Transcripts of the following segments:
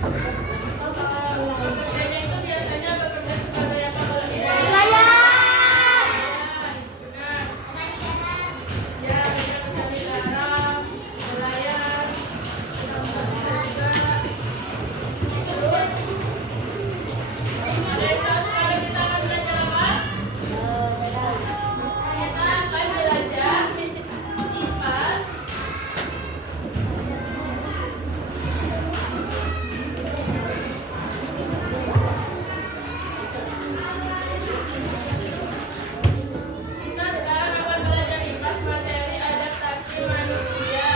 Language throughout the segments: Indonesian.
Pekerjanya itu biasanya bekerja sebagai apa kalau di daerah? Nelayan. Benar. Ya, dia mencari garam, nelayan, tambang juga. Terus, ada yang tahu sekarang kita akan belajar apa? Kita akan belajar IPAS. Kita sekarang akan belajar IPAS materi adaptasi manusia.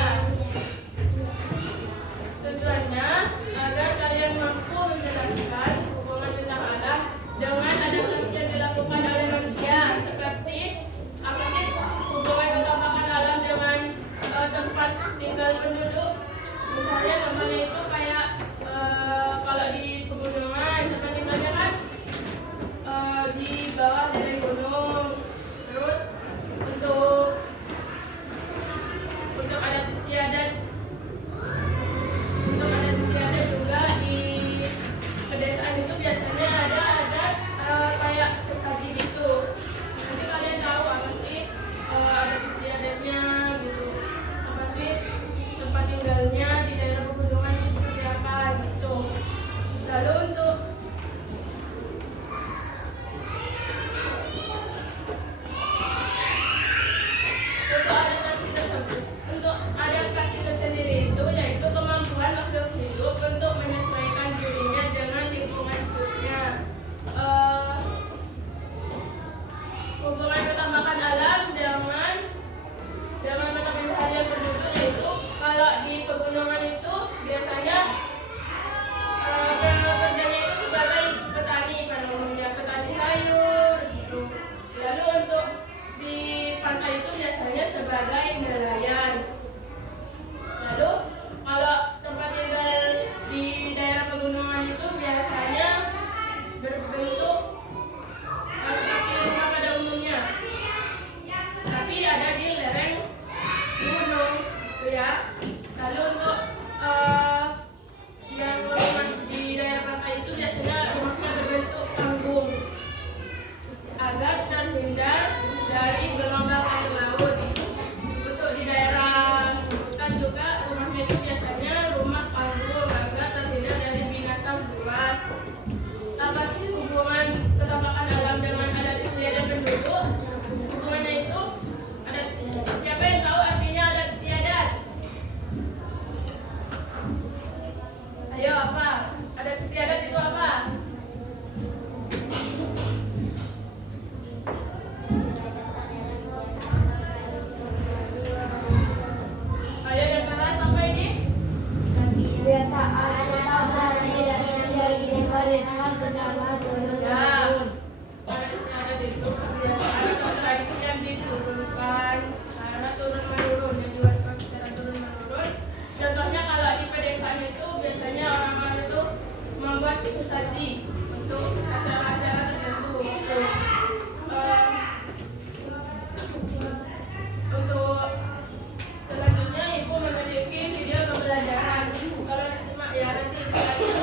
Tujuannya agar kalian mampu menjelaskan hubungan bentang alam dengan adaptasi yang dilakukan oleh manusia. Seperti apa sih hubungan kekompakan alam dengan tempat tinggal penduduk? Misalnya contohnya itu kayak kalau di pegunungan tempat tinggalnya kan di bawah dari gunung. Terus untuk adat istiadat juga di pedesaan itu biasanya ada kayak sesaji gitu. Nanti kalian tahu apa sih adat istiadatnya gitu. Apa sih tempat tinggalnya di daerah pegunungan itu seperti apa gitu. Lalu untuk adaptasi tersendiri itu yaitu kemampuan makhluk hidup untuk menyesuaikan dirinya dengan lingkungan hidupnya. Hubungan kekompakan alam dengan mata pencaharian penduduk yaitu kalau di pegunungan itu biasanya pekerjanya itu sebagai petani, pada umumnya petani sayur gitu. Lalu untuk di pantai itu biasanya sebagai nelayan. Lalu kalau tempat tinggal di daerah pegunungan itu biasanya berbentuk seperti rumah pada umumnya, tapi ada di lereng gunung, gitu ya. Lalu untuk yang rumah di daerah pantai itu biasanya rumahnya berbentuk panggung agar terhindar dari gelombang air laut. Untuk di daerah hutan juga rumahnya itu biasanya rumah panggung agar terhindar dari binatang buas. Apa sih hubungan kekompakan alam dengan adat istiadat penduduk? Hubungannya itu ada, siapa yang tahu artinya adat istiadat? Ayo, apa? Adat istiadat itu apa? Ayo yang keras apa ini? Kebiasaan atau tradisi dari kebiasaan secara turun Ya, adat istiadat itu kebiasaan atau tradisi yang diturunkan secara turun menurun, yang diwariskan secara turun menurun. Contohnya kalau di pedesaan itu biasanya orang-orang itu membuat sesaji untuk acara-acara tertentu. Untuk selanjutnya ibu memiliki video pembelajaran. Kalau disimak ya nanti iklannya.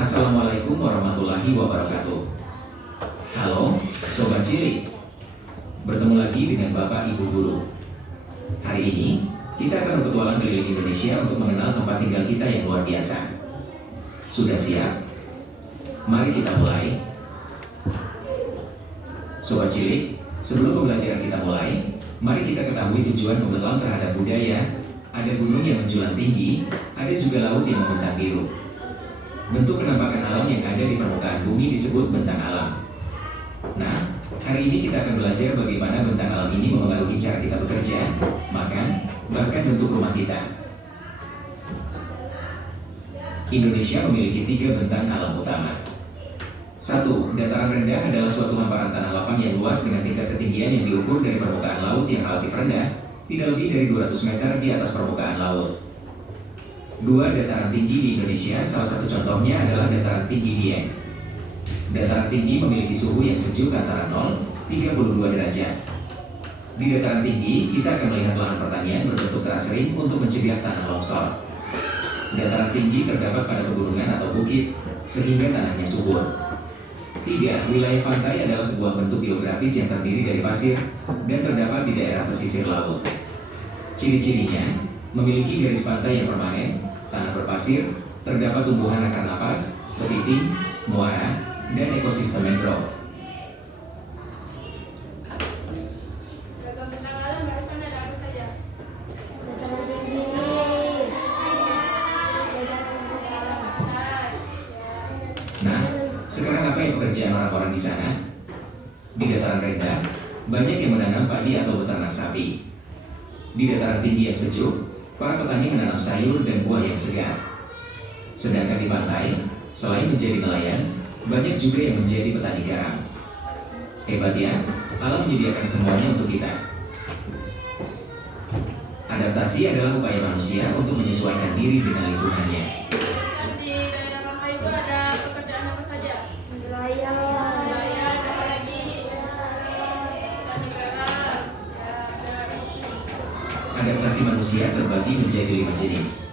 Assalamualaikum warahmatullahi wabarakatuh. Halo Sobat Cilik, bertemu lagi dengan Bapak Ibu Guru. Hari ini kita akan berpetualang keliling Indonesia untuk mengenal tempat tinggal kita yang luar biasa. Sudah siap? Mari kita mulai. Sobat Cilik, sebelum pembelajaran kita mulai, mari kita ketahui tujuan menyelam terhadap budaya. Ada gunung yang menjulang tinggi, ada juga laut yang membentang biru. Bentuk penampakan alam yang ada di permukaan bumi disebut bentang alam. Nah, hari ini kita akan belajar bagaimana bentang alam ini mempengaruhi cara kita bekerja, makan, bahkan bentuk rumah kita. Indonesia memiliki 3 bentang alam utama. 1. Dataran rendah adalah suatu hamparan tanah lapang yang luas dengan tingkat ketinggian yang diukur dari permukaan laut yang relatif rendah, tidak lebih dari 200 meter di atas permukaan laut. 2. Dataran tinggi di Indonesia, salah satu contohnya adalah dataran tinggi Dieng. Dataran tinggi memiliki suhu yang sejuk antara 0-32 derajat. Di dataran tinggi, kita akan melihat lahan pertanian berbentuk terasering untuk mencegah tanah longsor. Dataran tinggi terdapat pada pegunungan atau bukit, sehingga tanahnya subur. 3. Wilayah pantai adalah sebuah bentuk geografis yang terdiri dari pasir dan terdapat di daerah pesisir laut. Ciri-cirinya, memiliki garis pantai yang permanen, tanah berpasir, terdapat tumbuhan akar napas, kepiting, muara, dan ekosistem mangrove. Beragam bentang alam barusan ada apa saja? Dataran tinggi. Pantai. Nah, sekarang apa yang pekerjaan orang-orang di sana? Di dataran rendah, banyak yang menanam padi atau beternak sapi. Di dataran tinggi yang sejuk, para petani menanam sayur dan buah yang segar. Sedangkan di pantai, selain menjadi nelayan, banyak juga yang menjadi petani garam. Hebat ya, alam menyediakan semuanya untuk kita. Adaptasi adalah upaya manusia untuk menyesuaikan diri dengan lingkungannya. Dan di daerah pantai itu ada pekerjaan apa saja? Nelayan. Nelayan, apa lagi? Petani garam. Ya, ada. Adaptasi manusia terbagi menjadi 5 jenis.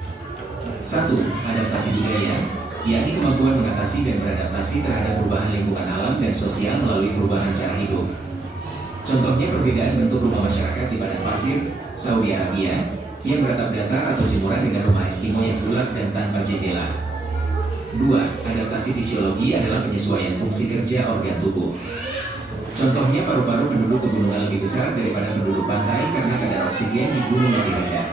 1. Adaptasi budaya, yakni kemampuan mengatasi dan beradaptasi terhadap perubahan lingkungan alam dan sosial melalui perubahan cara hidup. Contohnya perbedaan bentuk rumah masyarakat di padang pasir, Saudi Arabia, yang beratap datar atau jemuran dengan rumah Eskimo yang bulat dan tanpa jendela. 2. Adaptasi fisiologi adalah penyesuaian fungsi kerja organ tubuh. Contohnya paru-paru penduduk pegunungan lebih besar daripada penduduk pantai karena kadar oksigen di gunung lebih rendah.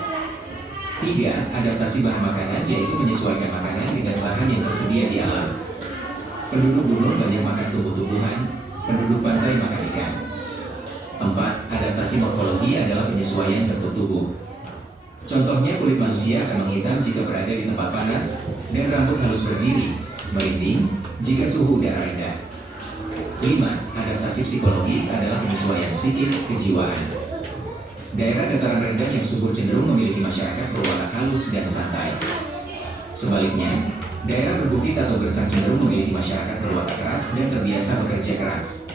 3. Adaptasi bahan makanan, yaitu menyesuaikan makanan dengan bahan yang tersedia di alam. Penduduk gunung banyak makan tumbuh-tumbuhan, penduduk pantai makan ikan. 4. Adaptasi morfologi adalah penyesuaian bentuk tubuh. Contohnya kulit manusia akan menghitam jika berada di tempat panas, dan rambut harus berdiri, merinding, jika suhu udara rendah. 5. Adaptasi psikologis adalah penyesuaian psikis kejiwaan. Daerah dataran rendah yang subur cenderung memiliki masyarakat berwatak halus dan santai. Sebaliknya, daerah berbukit atau gersang cenderung memiliki masyarakat berwatak keras dan terbiasa bekerja keras.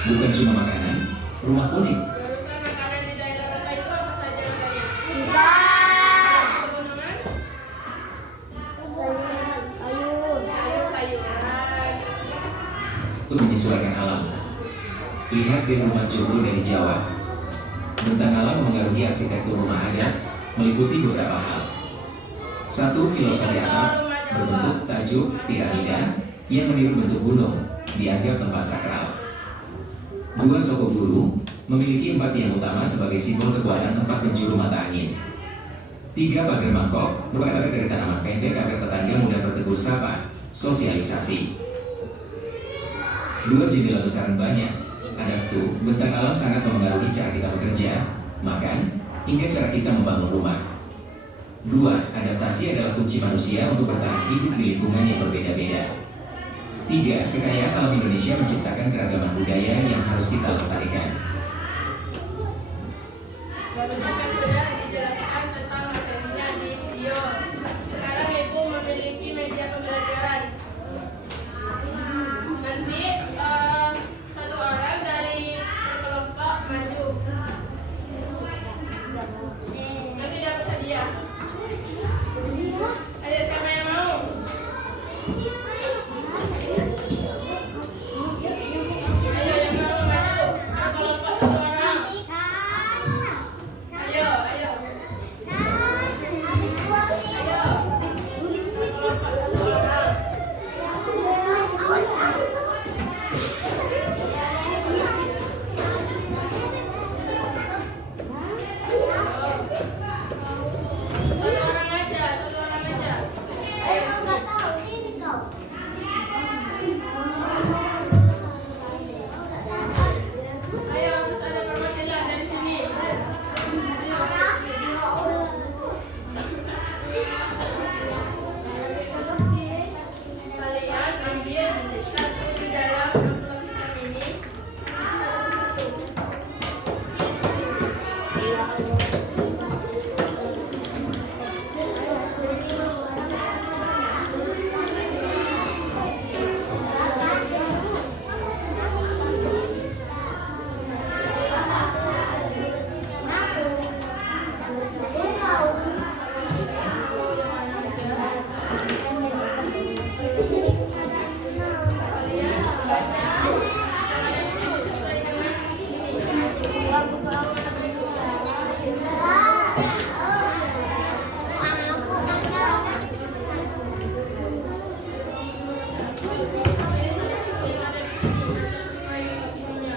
Bukan cuma makanan, rumah unik. Barusan makanan di daerah pantai itu apa saja makannya? Ikan. Pegunungan? Sayur. Sayur-sayuran. Untuk menyesuaikan alam. Lihat deh rumah joglo dari Jawa. Bentang alam memengaruhi arsitektur rumah adat, meliputi beberapa hal. 1. Filosofi atap, berbentuk tajuk piramida, yang meniru bentuk gunung, dianggap tempat sakral. 2. Soko bulu, memiliki 4 tiang utama sebagai simbol kekuatan tempat penjuru mata angin. 3. Pagar mangkok, berbagai dari tanaman pendek agar tetangga mudah bertegur sapa, sosialisasi. 2. Jendela besar banyak. Adaptu, bentang alam sangat memengaruhi cara kita bekerja, makan, hingga cara kita membangun rumah. 2. Adaptasi adalah kunci manusia untuk bertahan hidup di lingkungan yang berbeda-beda. 3. Kekayaan alam Indonesia menciptakan keragaman budaya yang harus kita lestarikan. Barusan kan sudah dijelaskan tentang materinya di video. Sekarang itu memiliki media pembelajaran. Nanti satu orang dari kelompok maju. Nanti dapat hadiah. Ayo siapa yang mau? Ayo yang mau maju. Satu kelompok Tulis-tulis yang ada di sini sesuai ininya.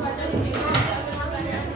Baca di sini ada pertanyaan.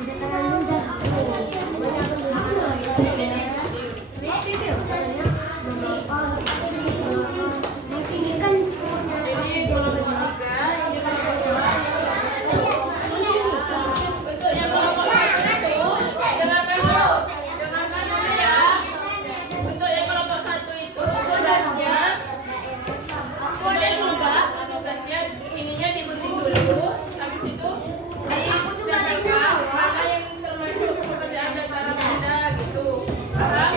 Jadi kelompok 3 ini kelompok 2. Untuk yang kelompok 1 itu dengarkan dulu ya. Untuk yang kelompok 1 itu tugasnya, ininya digunting dulu, habis itu ditempelkan mana yang termasuk pekerjaan antara benda gitu. Paham?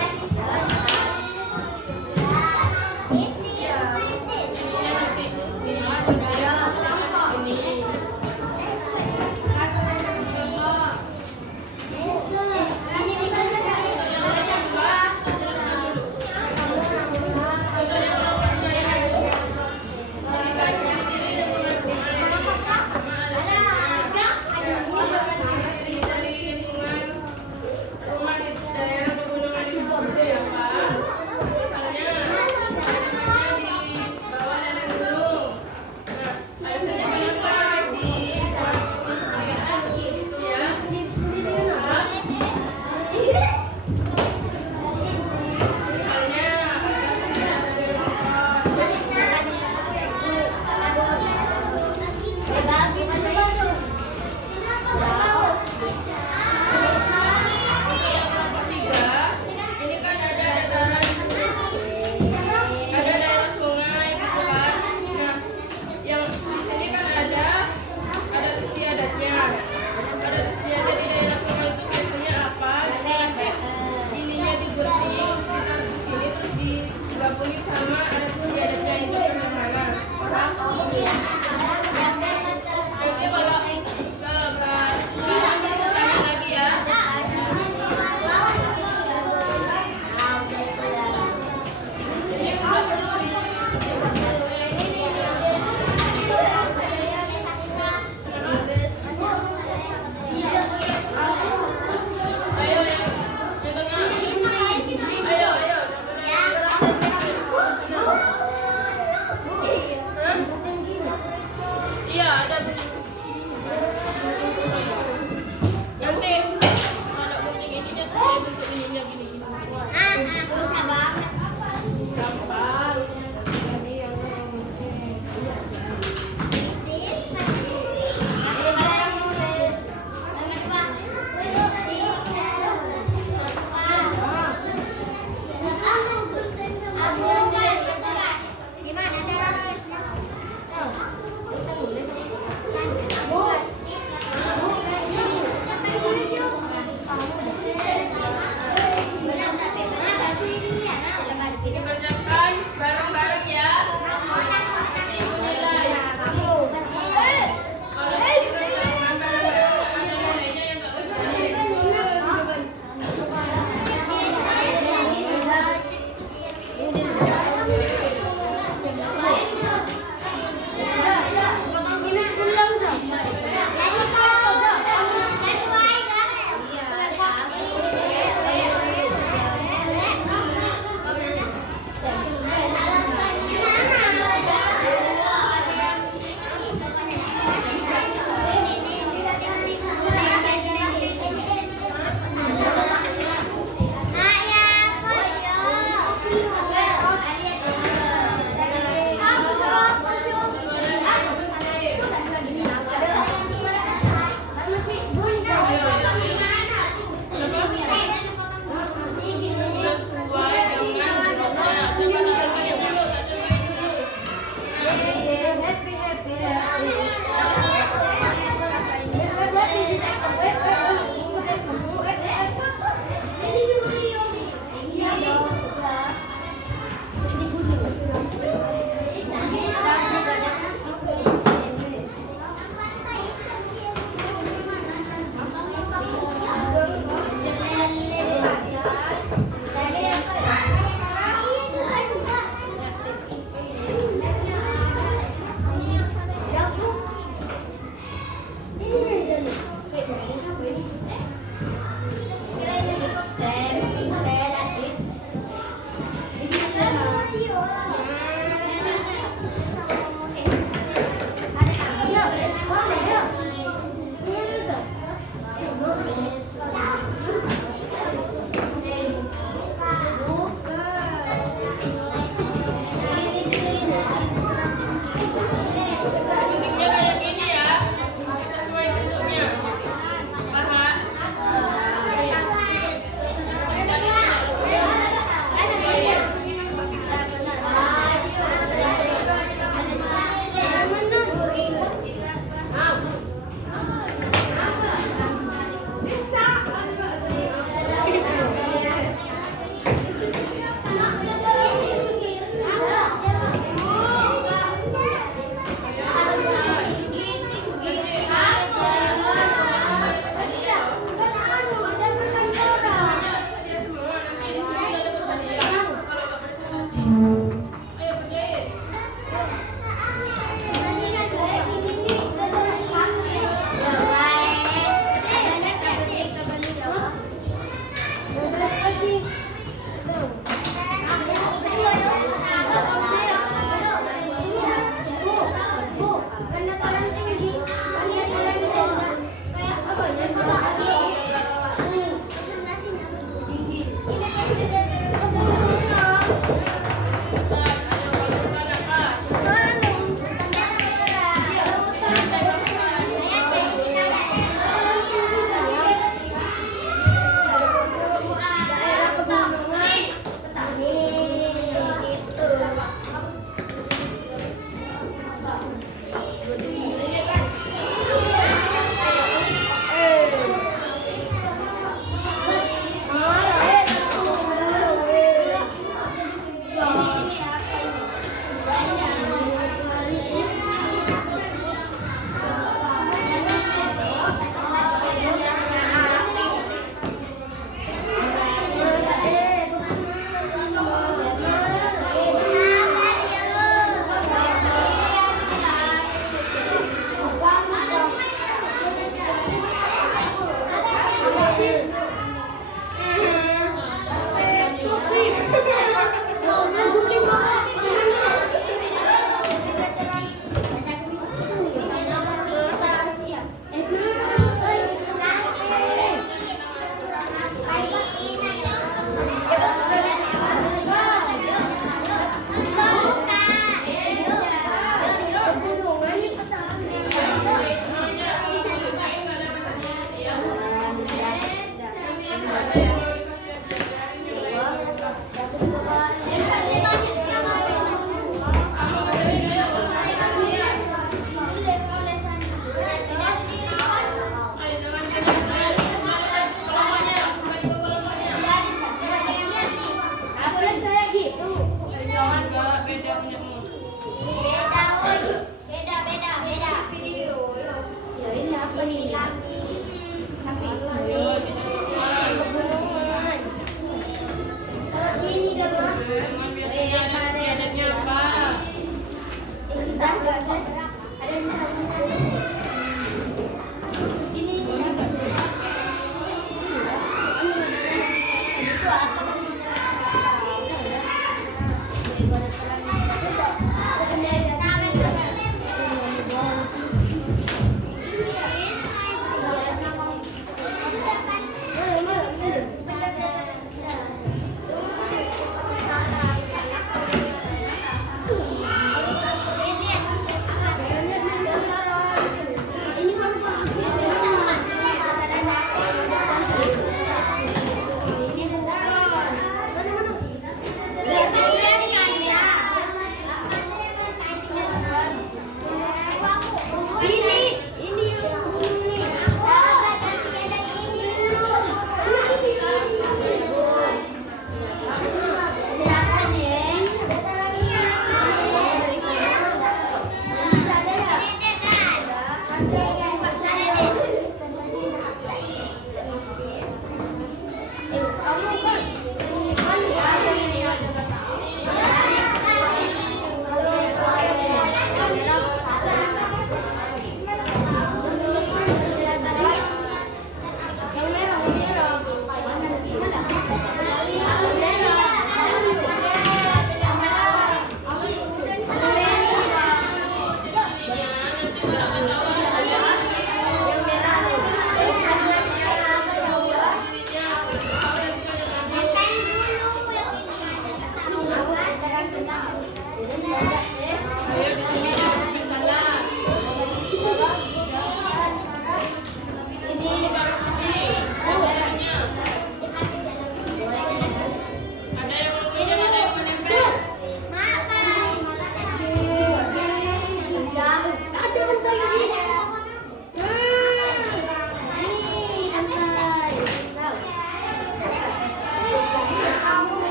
Iya. Ininya nanti ini. Sama adat istiadatnya itu kemana-mana. Orang oke, kalau nggak ambil tangan lagi ya. Ini nggak perlu ayo yang di tengah. Ayo. Iya, ada gunting. Nanti ada gunting ininya sesuai bentuk ininya gini. Gampang.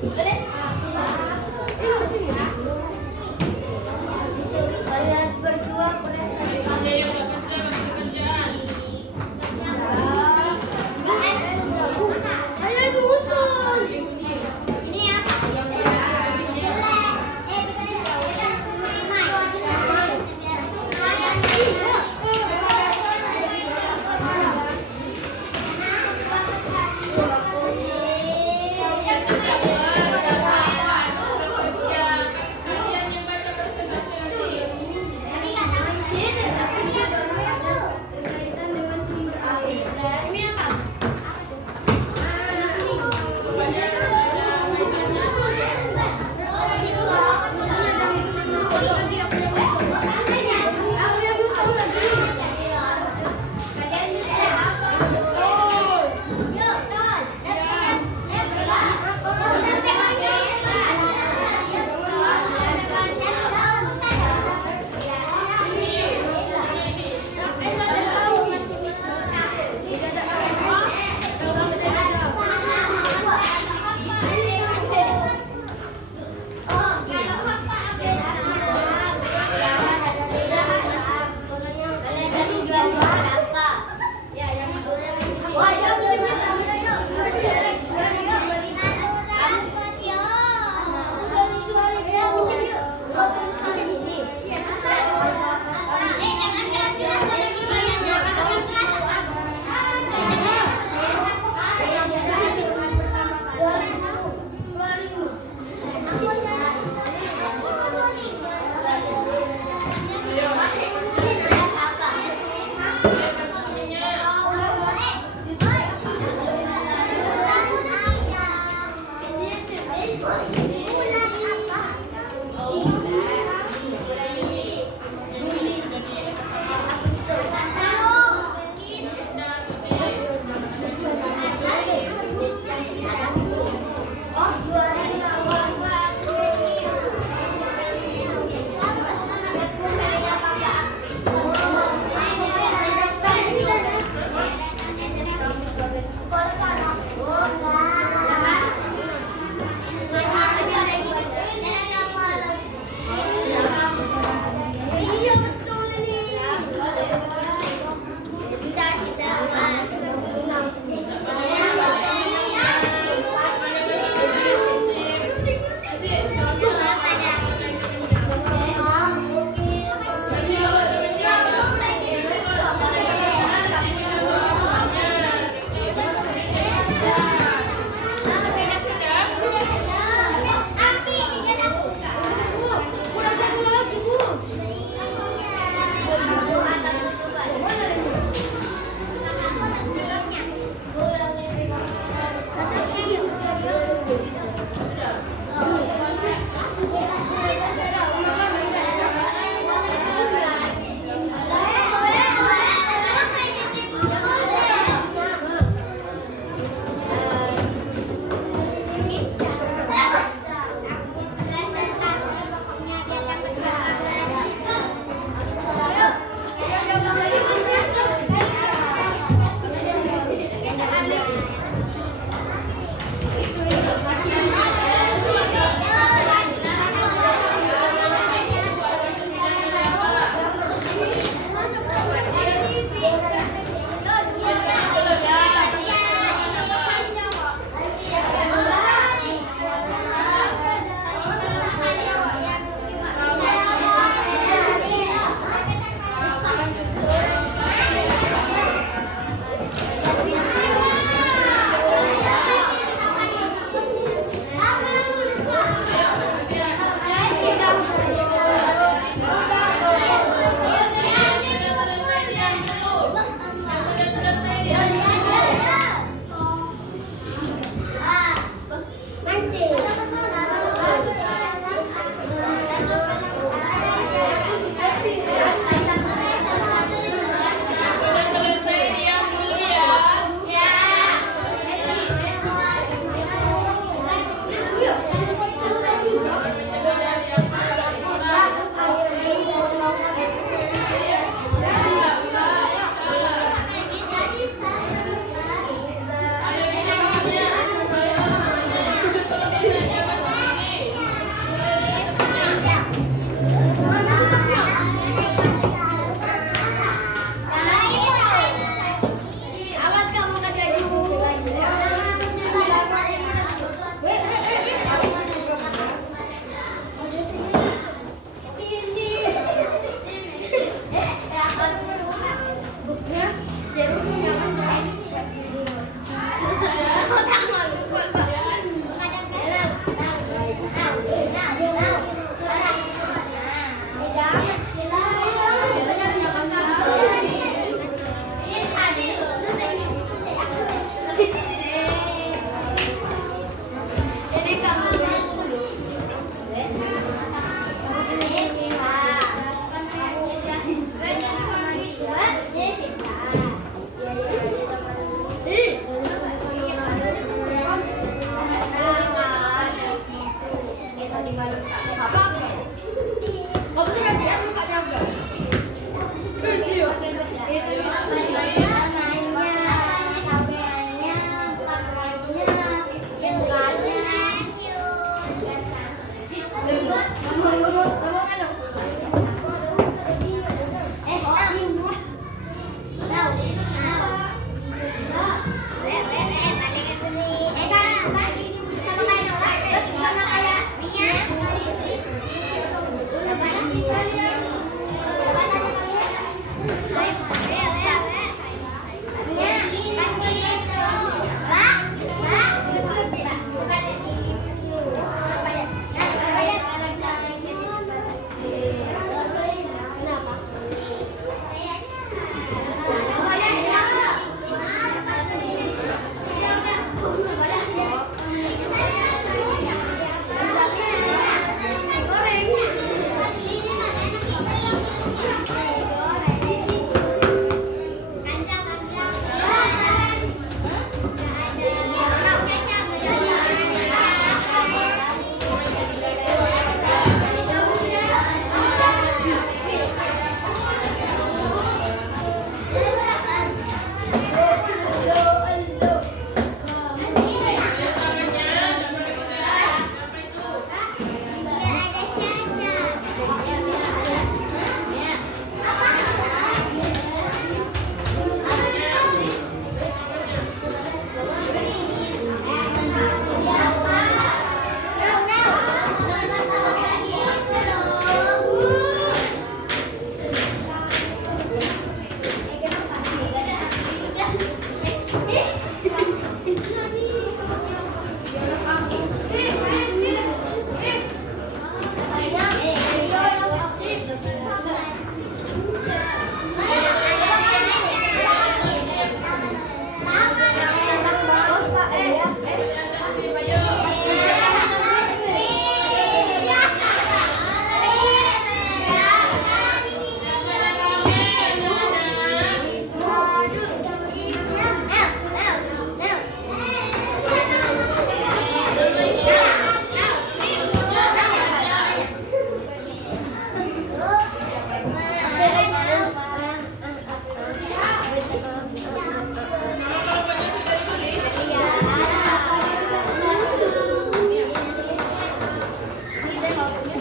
Kalian berdua bersama. Dia yang nggak kerja nggak bisa kerjaan. Ayo dusun. Ini apa? Yang mana? Kalian yang baca presentasi nanti. Berkaitan dengan sumber air. Ini apa? Pokoknya harus ada kaitannya. Aku yang dusun lagi.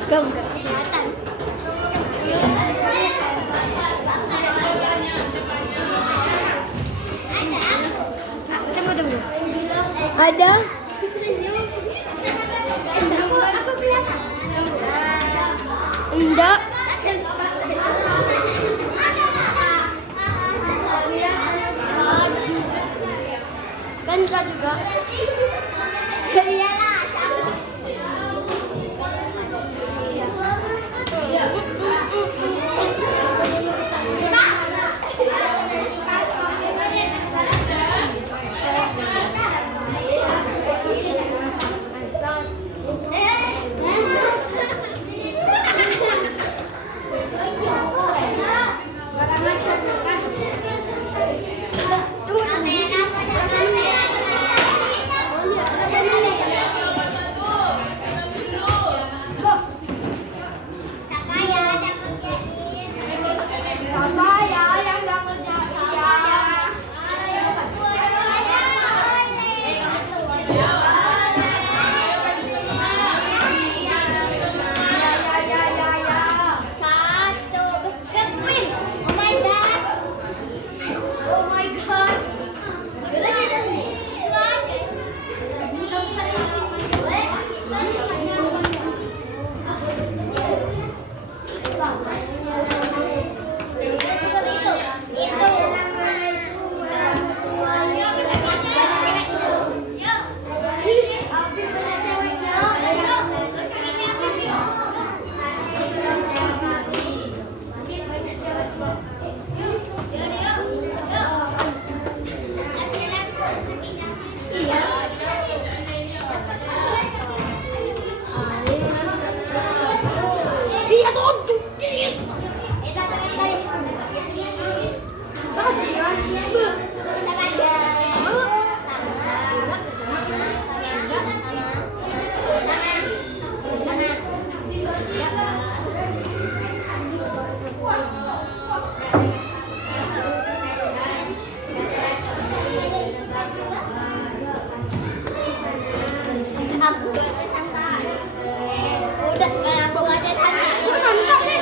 Belum kelihatan. Tunggu. Ada. Enggak. Kan bisa juga. Iyalah. Aku baca santai. Udah, aku baca santai. Aku santai sih.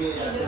Ayo,